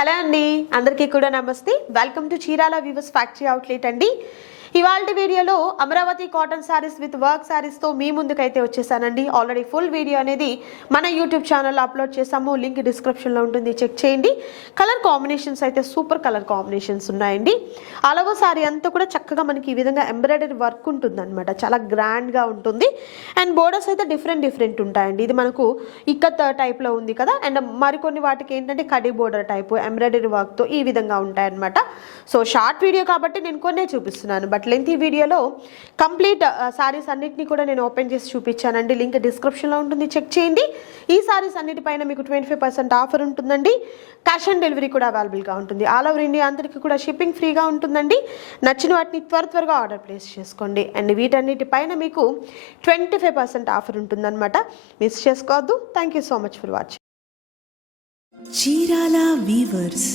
Hello అండి, అందరికీ కూడా నమస్తే. Welcome to Chirala weavers factory outlet అండి. ఇవాళ వీడియోలో Amaravati cotton sarees with work శారీస్తో మీ ముందుకైతే వచ్చేసానండి. ఆల్రెడీ ఫుల్ వీడియో అనేది మన యూట్యూబ్ ఛానల్లో అప్లోడ్ చేసాము. లింక్ డిస్క్రిప్షన్లో ఉంటుంది, చెక్ చేయండి. కలర్ కాంబినేషన్స్ అయితే సూపర్ కలర్ కాంబినేషన్స్ ఉన్నాయండి. అలవ శారీ అంతా కూడా చక్కగా మనకి ఈ విధంగా ఎంబ్రాయిడరీ వర్క్ ఉంటుంది అనమాట. చాలా గ్రాండ్గా ఉంటుంది. అండ్ బోర్డర్స్ అయితే డిఫరెంట్ ఉంటాయండి. ఇది మనకు ఇక్కత్ టైప్లో ఉంది కదా. అండ్ మరికొన్ని వాటికి ఏంటంటే కడి బోర్డర్ టైపు ఎంబ్రాయిడరీ వర్క్తో ఈ విధంగా ఉంటాయన్నమాట. సో షార్ట్ వీడియో కాబట్టి నేను కొన్నే చూపిస్తున్నాను. బట్ లెంతీ వీడియోలో కంప్లీట్ సారీస్ అన్నిటిని కూడా నేను ఓపెన్ చేసి చూపించానండి. లింక్ డిస్క్రిప్షన్లో ఉంటుంది, చెక్ చేయండి. ఈ సారీస్ అన్నిటిపైన మీకు 25% ఆఫర్ ఉంటుందండి. క్యాష్ ఆన్ డెలివరీ కూడా అవైలబుల్గా ఉంటుంది. ఆల్ ఓవర్ ఇండియా అందరికీ కూడా షిప్పింగ్ ఫ్రీగా ఉంటుందండి. నచ్చిన వాటిని త్వరగా ఆర్డర్ ప్లేస్ చేసుకోండి. అండ్ వీటన్నిటిపైన మీకు 25% ఆఫర్ ఉంటుందన్నమాట. మిస్ చేసుకోవద్దు. Thank you so much for watching. Chirala weavers.